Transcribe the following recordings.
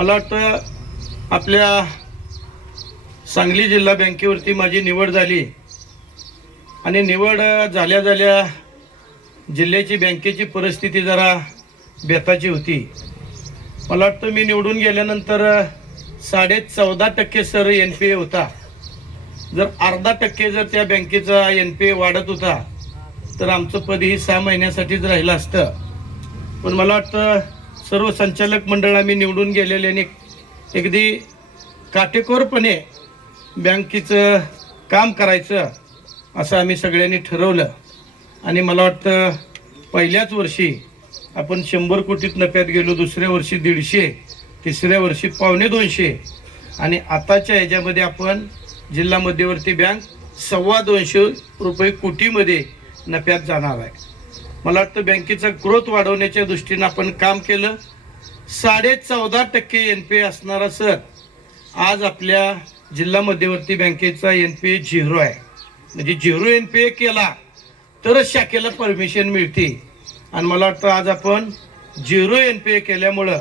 मला वाटतं आपल्या सांगली जिल्हा बँकेवरती माझी निवड झाली आणि निवड झाल्या झाल्या जिल्ह्याची बँकेची परिस्थिती जरा बेताची होती. मला वाटतं मी निवडून गेल्यानंतर 14.5% सर NPA होता. जर 0.5% जर त्या बँकेचा NPA वाढत होता तर आमचं पद ही 6 महिन्यासाठीच राहिलं असतं. पण मला वाटतं सर्व संचालक मंडळ आम्ही निवडून गेलेल्याने अगदी काटेकोरपणे बँकेचं काम करायचं असं आम्ही सगळ्यांनी ठरवलं आणि मला वाटतं पहिल्याच वर्षी आपण 100 कोटीत नफ्यात गेलो, दुसऱ्या वर्षी 150, तिसऱ्या वर्षी 250 आणि आताच्या ह्याच्यामध्ये आपण जिल्हा मध्यवर्ती बँक 225 कोटीमध्ये नफ्यात जाणार आहे. मला वाटतं बँकेचा ग्रोथ वाढवण्याच्या दृष्टीनं आपण काम केलं. 14.5% NPA असणारा सर आज आपल्या जिल्हा मध्यवर्ती बँकेचा NPA 0 आहे. म्हणजे 0 NPA केला तरच शाखेला परमिशन मिळते आणि मला वाटतं आज आपण 0 NPA केल्यामुळं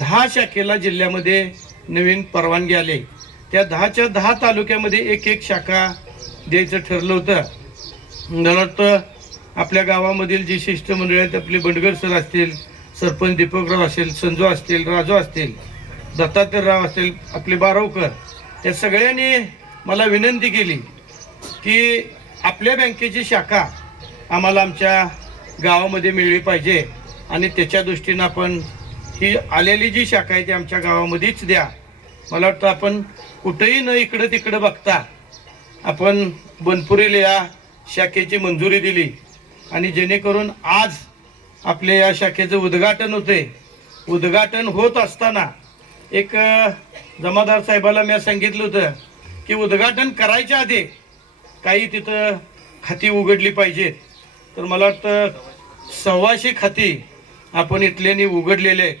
10 शाखेला जिल्ह्यामध्ये नवीन परवानगी आले. त्या 10च्या 10 तालुक्यामध्ये एक शाखा द्यायचं ठरलं होतं. मला वाटतं आपल्या गावामधील जी शिष्टमंडळी आहेत, आपले बंडगर सर असतील, सरपंच दीपकराव असेल, संजू असतील, राजू असतील, दत्तात्रयराव असतील, आपले बारावकर, या सगळ्यांनी मला विनंती केली की आपल्या बँकेची शाखा आम्हाला आमच्या गावामध्ये मिळली पाहिजे आणि त्याच्या दृष्टीनं आपण ही आलेली जी शाखा आहे ती आमच्या गावामध्येच द्या. मला वाटतं आपण कुठेही न इकडं तिकडं बघता आपण बनपुरीला या शाखेची मंजुरी दिली आणि जेणेकरून आज आपल्या या शाखेचं उद्घाटन होते. उद्घाटन होत असताना एक जमादार साहेबाला मी सांगितलं होतं की उद्घाटन करायच्या आधी काही तिथं खाती उघडली पाहिजेत. तर मला वाटतं 125 खाती आपण इथल्यानी उघडलेले.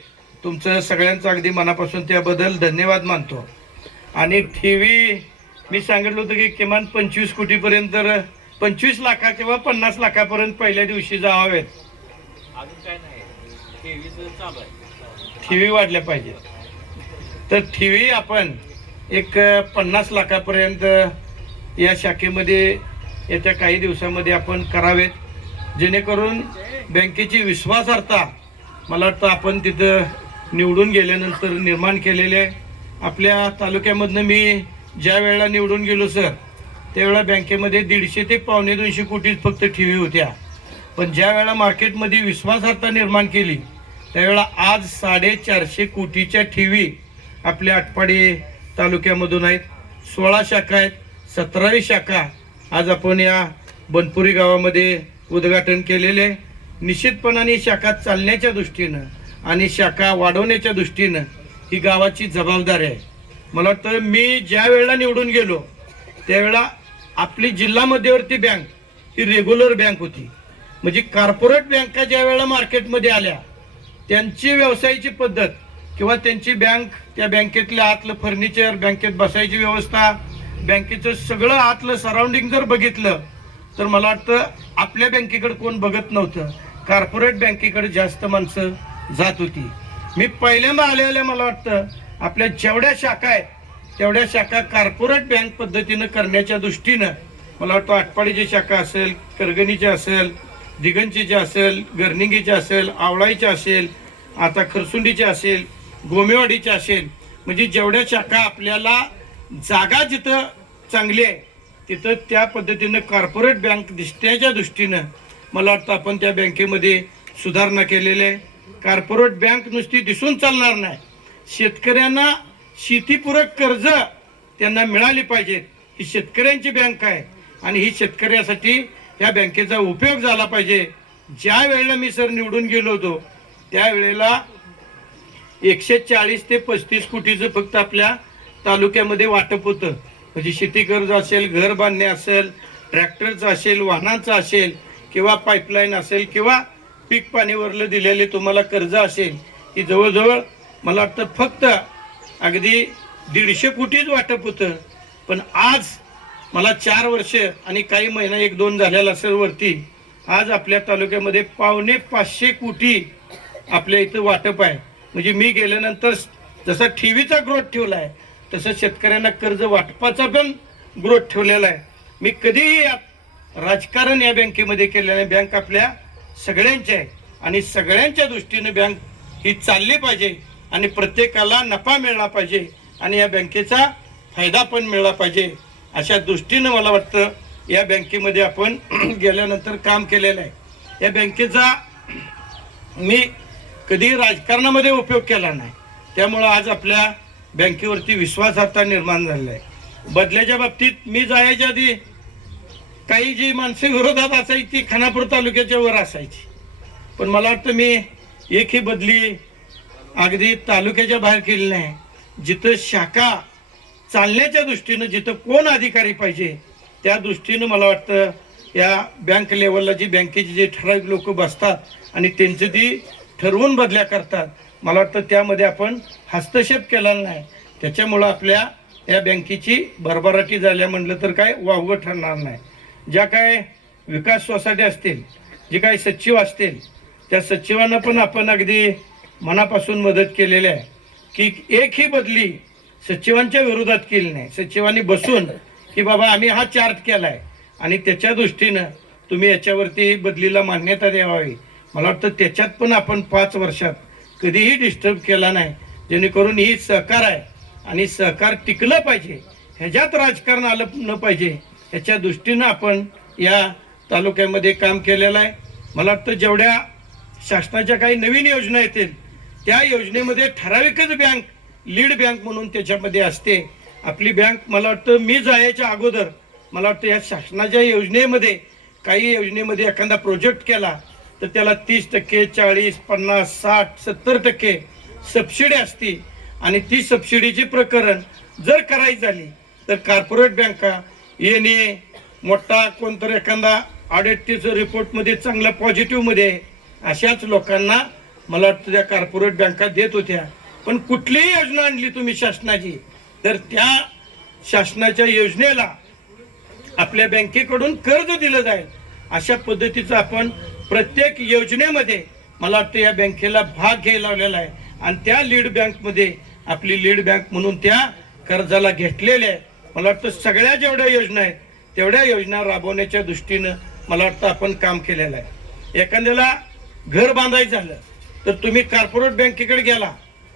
तुमचं सगळ्यांचं अगदी मनापासून त्याबद्दल धन्यवाद मानतो. आणि ठेवी मी सांगितलं होतं की किमान 25 कोटीपर्यंत 25 लाख किंवा 50 लाखापर्यंत पहिल्या दिवशी जावावेत. अजून काय नाही, चालू आहे. ठेवी वाढल्या पाहिजेत. तर ठेवी आपण एक 50 लाखापर्यंत या शाखेमध्ये येत्या काही दिवसामध्ये आपण करावेत, जेणेकरून बँकेची विश्वासार्हता मला वाटतं आपण तिथं निवडून गेल्यानंतर निर्माण केलेले आहे. आपल्या तालुक्यामधनं मी ज्या वेळेला निवडून गेलो सर त्यावेळेला बँकेमध्ये 150 ते 250 कोटी फक्त ठेवी होत्या. पण ज्या वेळेला मार्केटमध्ये विश्वासार्हता निर्माण केली त्यावेळेला आज 450 कोटीच्या ठेवी आपल्या आटपाडी तालुक्यामधून आहेत. 16 शाखा आहेत, 17वी शाखा आज आपण या बनपुरी गावामध्ये उद्घाटन केलेले. निश्चितपणाने शाखा चालण्याच्या दृष्टीनं आणि शाखा वाढवण्याच्या दृष्टीनं ही गावाची जबाबदारी आहे. मला वाटतं मी ज्या वेळेला निवडून गेलो त्यावेळेला आपली जिल्हा मध्यवर्ती बँक ही रेग्युलर बँक होती. म्हणजे कॉर्पोरेट बँका ज्या वेळेला मार्केटमध्ये आल्या त्यांची व्यवसायाची पद्धत किंवा त्यांची बँक, त्या बँकेतल्या आतलं फर्निचर, बँकेत बसायची व्यवस्था, बँकेचं सगळं आतलं सराउंडिंग जर बघितलं तर मला वाटतं आपल्या बँकेकडे कोण बघत नव्हतं. कॉर्पोरेट बँकेकडे जास्त माणसं जात होती. मी पहिल्यांदा आलेल्या मला वाटतं आपल्या जेवढ्या शाखा आहेत तेवढ्या शाखा कॉर्पोरेट बँक पद्धतीनं करण्याच्या दृष्टीनं मला वाटतं आटपाडीची शाखा असेल, करगणीची असेल, दिगंचीची असेल, गर्निंगीची असेल, आवळाईची असेल, आता खरसुंडीची असेल, गोमेवाडीची असेल, म्हणजे जेवढ्या शाखा आपल्याला जागा जिथं चांगली आहे तिथं त्या पद्धतीनं कॉर्पोरेट बँक दिसण्याच्या दृष्टीनं मला वाटतं आपण त्या बँकेमध्ये सुधारणा केलेली आहे. कॉर्पोरेट बँक नुसती दिसून चालणार नाही, शेतकऱ्यांना शेतीपूरक कर्ज त्यांना मिळाली पाहिजेत. ही शेतकऱ्यांची बँक आहे आणि ही शेतकऱ्यासाठी ह्या बँकेचा उपयोग झाला पाहिजे. ज्या वेळेला मी सर निवडून गेलो होतो त्यावेळेला 140 ते 35 कोटीचं फक्त आपल्या तालुक्यामध्ये वाटप होतं. म्हणजे शेती कर्ज असेल, घर बांधणे असेल, ट्रॅक्टरचं असेल, वाहनांचं असेल किंवा पाईपलाईन असेल किंवा पीक पाणीवरलं दिलेले तुम्हाला कर्ज असेल, की जवळजवळ मला वाटतं फक्त अगदी 150 कोटीच वाटप होतं. पण आज मला 4 वर्ष आणि काही महिना 1-2 झालेला असेल वरती, आज आपल्या तालुक्यामध्ये 550 कोटी आपल्या इथं वाटप आहे. म्हणजे मी गेल्यानंतर जसा ठेवीचा ग्रोथ ठेवला आहे तसं शेतकऱ्यांना कर्ज वाटपाचा पण ग्रोथ ठेवलेला आहे. मी कधीही राजकारण या बँकेमध्ये केलेलं आहे. बँक आपल्या सगळ्यांची आहे आणि सगळ्यांच्या दृष्टीने बँक ही चालली पाहिजे आणि प्रत्येकाला नफा मिळाला पाहिजे आणि या बँकेचा फायदा पण मिळाला पाहिजे. अशा दृष्टीनं मला वाटतं या बँकेमध्ये आपण गेल्यानंतर काम केलेलं आहे. या बँकेचा मी कधी राजकारणामध्ये उपयोग केला नाही, त्यामुळं आज आपल्या बँकेवरती विश्वास आता निर्माण झालेला आहे. बदल्याच्या बाबतीत मी जायच्या आधी काही जी माणसं विरोधात असायची ती खानापूर तालुक्याच्या वर असायची, पण मला वाटतं मी एकही बदली अगदी तालुक्याच्या बाहेर केली नाही. जिथं शाखा चालण्याच्या दृष्टीनं जिथं कोण अधिकारी पाहिजे त्या दृष्टीनं मला वाटतं या बँक लेवलला जी बँकेची जे ठराविक लोक बसतात आणि त्यांची ती ठरवून बदल्या करतात, मला वाटतं त्यामध्ये आपण हस्तक्षेप केला नाही. त्याच्यामुळं आपल्या या बँकेची भरभराटी झाल्या म्हटलं तर काय वावगं ठरणार नाही. ज्या काय विकास सोसायटी असतील, जे काही सचिव असतील, त्या सचिवांना पण आपण अगदी मनापासून मदत केलेली आहे की एकही बदली सचिवांच्या विरोधात केली नाही. सचिवांनी बसून की बाबा आम्ही हा चार्ट केला आहे आणि त्याच्या दृष्टीनं तुम्ही याच्यावरती बदलीला मान्यता द्यावी. मला वाटतं त्याच्यात पण आपण 5 वर्षात कधीही डिस्टर्ब केला नाही, जेणेकरून ही सहकार आहे आणि सहकार टिकलं पाहिजे, ह्याच्यात राजकारण आलं न पाहिजे, ह्याच्या दृष्टीनं आपण या तालुक्यामध्ये काम केलेलं आहे. मला वाटतं जेवढ्या शासनाच्या काही नवीन योजना येतील त्या योजनेमध्ये ठराविकच बँक लीड बँक म्हणून त्याच्यामध्ये असते. आपली बँक मला वाटतं मी जायच्या अगोदर मला वाटतं या शासनाच्या योजनेमध्ये काही योजनेमध्ये एखादा प्रोजेक्ट केला तर त्याला 30%, 40%, 50%, 60%, 70% सबसिडी असते आणि ती सबसिडीची प्रकरण जर करायची झाली तर कॉर्पोरेट बँका येणे मोठा कोणतरी एखादा ऑडिटचं रिपोर्टमध्ये चांगला पॉझिटिव्हमध्ये अशाच लोकांना मला वाटतं त्या कॉर्पोरेट बँका देत होत्या. पण कुठलीही योजना आणली तुम्ही शासनाची तर त्या शासनाच्या योजनेला आपल्या बँकेकडून कर्ज दिलं जाईल अशा पद्धतीचं आपण प्रत्येक योजनेमध्ये मला वाटतं या बँकेला भाग घ्यायला लावलेला आहे आणि त्या लीड बँकमध्ये आपली लीड बँक म्हणून त्या कर्जाला घेतलेल्या आहे. मला वाटतं सगळ्या जेवढ्या योजना आहेत तेवढ्या योजना राबवण्याच्या दृष्टीनं मला वाटतं आपण काम केलेलं आहे. एखाद्याला घर बांधायचं झालं तर तुम्ही कॉर्पोरेट बँकेकडे गेला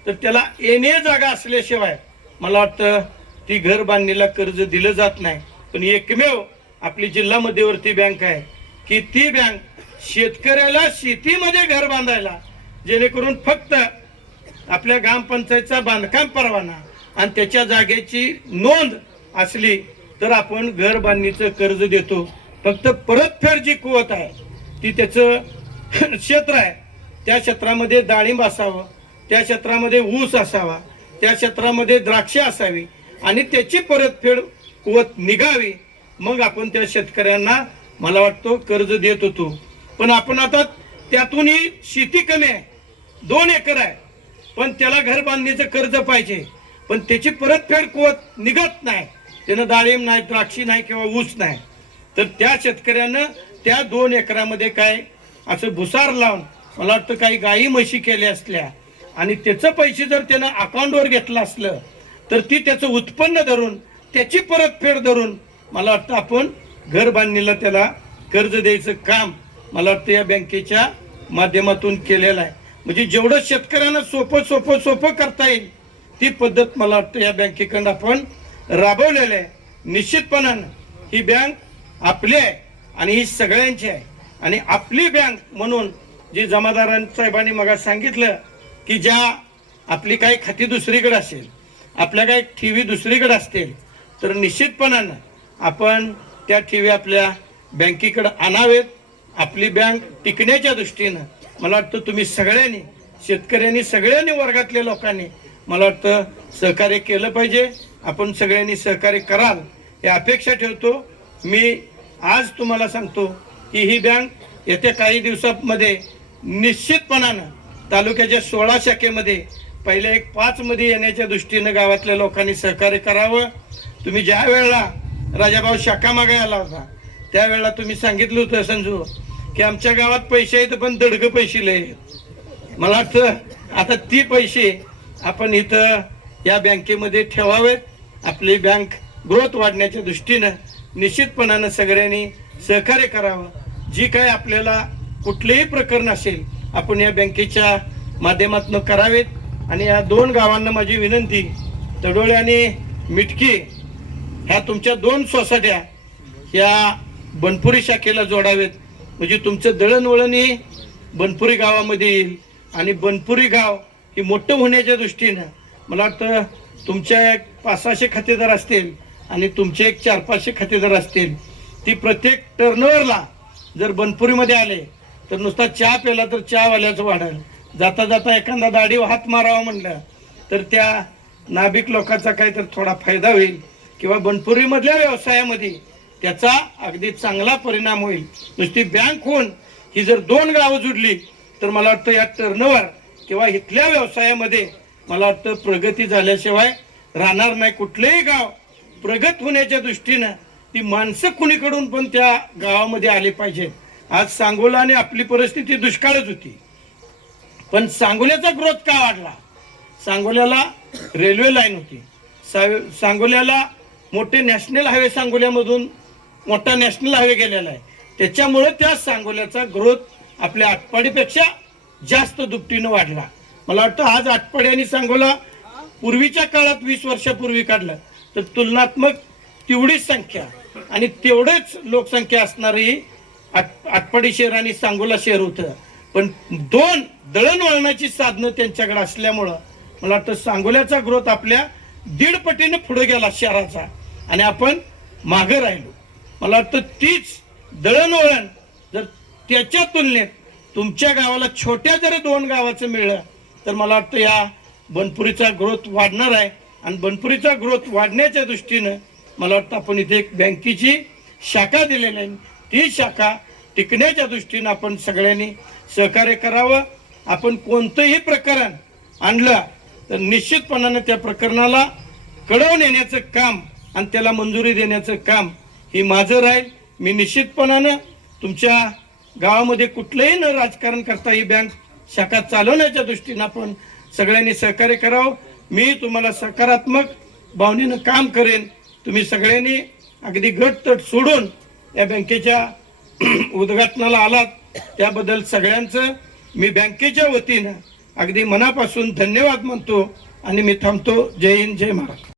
तर त्याला येणे जागा असल्याशिवाय मला वाटतं ती घर बांधणीला कर्ज दिलं जात नाही. पण एकमेव आपली जिल्हा मध्यवर्ती बँक आहे की ती बँक शेतकऱ्याला शेतीमध्ये घर बांधायला जेणेकरून फक्त आपल्या ग्रामपंचायतचा बांधकाम परवाना आणि त्याच्या जागेची नोंद असली तर आपण घर बांधणीचं कर्ज देतो. फक्त परतफेड जी कुवत आहे ती त्याचं क्षेत्र आहे, त्या क्षेत्रामध्ये डाळिंब असावं, त्या क्षेत्रामध्ये ऊस असावा, त्या क्षेत्रामध्ये द्राक्षे असावी आणि त्याची परतफेड कुवत निघावी, मग आपण त्या शेतकऱ्यांना मला वाटतं कर्ज देत होतो. पण आपण आता त्यातूनही शेती कमी आहे, 2 एकर आहे, पण त्याला घर बांधणीचं कर्ज पाहिजे पण त्याची परतफेड कुवत निघत नाही, त्यानं डाळिंब नाही, द्राक्षी नाही किंवा ऊस नाही, तर त्या शेतकऱ्यानं त्या 2 एकरामध्ये काय असं भुसार लावून मला वाटतं काही गाई म्हशी केल्या असल्या आणि त्याचं पैसे जर त्यानं अकाउंटवर घेतलं असलं तर ती त्याचं उत्पन्न धरून त्याची परतफेड धरून मला वाटतं आपण घर बांधणीला त्याला कर्ज द्यायचं काम मला वाटतं या बँकेच्या माध्यमातून केलेलं आहे. म्हणजे जेवढं शेतकऱ्यांना सोपं करता येईल ती पद्धत मला वाटतं या बँकेकडून आपण राबवलेलं आहे. निश्चितपणानं ही बँक आपली आहे आणि ही सगळ्यांची आहे आणि आपली बँक म्हणून जी जमादार साहेबांनी मग सांगितलं की ज्या आपली काही खाती दुसरीकडे असेल, आपल्या काही ठेवी दुसरीकडे असतील तर निश्चितपणानं आपण त्या ठेवी आपल्या बँकेकडे आणावेत. आपली बँक टिकण्याच्या दृष्टीनं मला वाटतं तुम्ही सगळ्यांनी शेतकऱ्यांनी सगळ्यांनी वर्गातल्या लोकांनी मला वाटतं सहकार्य केलं पाहिजे. आपण सगळ्यांनी सहकार्य कराल ही अपेक्षा ठेवतो. मी आज तुम्हाला सांगतो की ही बँक येत्या काही दिवसांमध्ये निश्चितपणानं तालुक्याच्या 16 शाखेमध्ये पहिले एक 5 मध्ये येण्याच्या दृष्टीनं गावातल्या लोकांनी सहकार्य करावं. तुम्ही ज्या वेळेला राजाभाऊ शाखा मागे आला होता त्यावेळेला तुम्ही सांगितलं होतं संजू की आमच्या गावात पैसे आहेत पण दडगं पैसे लय. मला वाटतं आता ती पैसे आपण इथं या बँकेमध्ये ठेवावेत। आपली बँक ग्रोथ वाढण्याच्या दृष्टीनं निश्चितपणानं सगळ्यांनी सहकार्य करावं। जी काय आपल्याला कुठलेही प्रकरण असेल आपण या बँकेच्या माध्यमातून करावेत। आणि या 2 गावांना माझी विनंती, तडोळे आणि मिटकी ह्या तुमच्या 2 सोसायट्या ह्या बनपुरी शाखेला जोडावेत, म्हणजे तुमचं दळणवळणही बनपुरी गावामध्ये येईल। आणि बनपुरी गाव ही मोठं होण्याच्या दृष्टीनं मला वाटतं तुमच्या एक 500-600 खातेदार असतील आणि तुमचे एक 400-500 खातेदार असतील, ती प्रत्येक टर्नओव्हरला जर बनपुरीमध्ये आले तर नुसता चहा प्याला तर चहावाल्याचं वाढेल, जाता जाता एखादा दाढीवर हात मारावा म्हणलं तर त्या नाभिक लोकांचा काहीतरी थोडा फायदा होईल किंवा बनपुरीमधल्या व्यवसायामध्ये त्याचा अगदी चांगला परिणाम होईल। नुसती बँक होऊन ही जर 2 गावं जुडली तर मला वाटतं या टर्नओव्हर किंवा इथल्या व्यवसायामध्ये मला वाटतं प्रगती झाल्याशिवाय राहणार नाही। कुठलेही गाव प्रगत होण्याच्या दृष्टीनं ती माणसं कुणीकडून पण त्या गावामध्ये आली पाहिजेत। आज सांगोला आणि आपली परिस्थिती दुष्काळच होती, पण सांगोल्याचा ग्रोथ का वाढला? सांगोल्याला रेल्वे लाईन होती, सांगोल्याला मोठे नॅशनल हायवे, सांगोल्यामधून मोठा नॅशनल हायवे गेलेला आहे, त्याच्यामुळे त्या सांगोल्याचा ग्रोथ आपल्या आटपाडीपेक्षा जास्त दुपटीनं वाढला। मला वाटतं आज आटपाडी आणि सांगोला पूर्वीच्या काळात 20 वर्षापूर्वी काढलं तर तुलनात्मक तेवढीच संख्या आणि तेवढेच लोकसंख्या असणारी आटपाडी शहर आणि सांगोला शहर होतं, पण 2 दळणवळणाची साधनं त्यांच्याकडे असल्यामुळं मला वाटतं सांगोल्याचा ग्रोथ आपल्या 1.5 पटीने पुढे गेला शहराचा आणि आपण मागे राहिलो। मला वाटतं तीच दळणवळण जर त्याच्या तुलनेत तुमच्या गावाला छोट्या जरी 2 गावाचं मिळलं तर मला वाटतं या बनपुरीचा ग्रोथ वाढणार आहे। आणि बनपुरीचा ग्रोथ वाढण्याच्या दृष्टीनं मला वाटतं आपण इथे एक बँकेची शाखा दिलेली आहे, ती शाखा टिकण्याच्या दृष्टीनं आपण सगळ्यांनी सहकार्य करावं। आपण कोणतंही प्रकरण आणलं तर निश्चितपणानं त्या प्रकरणाला कळवून येण्याचं काम आणि त्याला मंजुरी देण्याचं काम ही माझं राहील। मी निश्चितपणानं तुमच्या गावामध्ये कुठलंही न राजकारण करता ही बँक शाखा चालवण्याच्या दृष्टीनं आपण सगळ्यांनी सहकार्य करावं। मी तुम्हाला सकारात्मक भावनेनं काम करेन। तुम्ही सगळ्यांनी अगदी गटतट सोडून या बँकेच्या उद्घाटनाला आलात त्याबद्दल सगळ्यांचं मी बँकेच्या वतीनं अगदी मनापासून धन्यवाद म्हणतो आणि मी थांबतो। जय हिंद, जय महाराष्ट्र।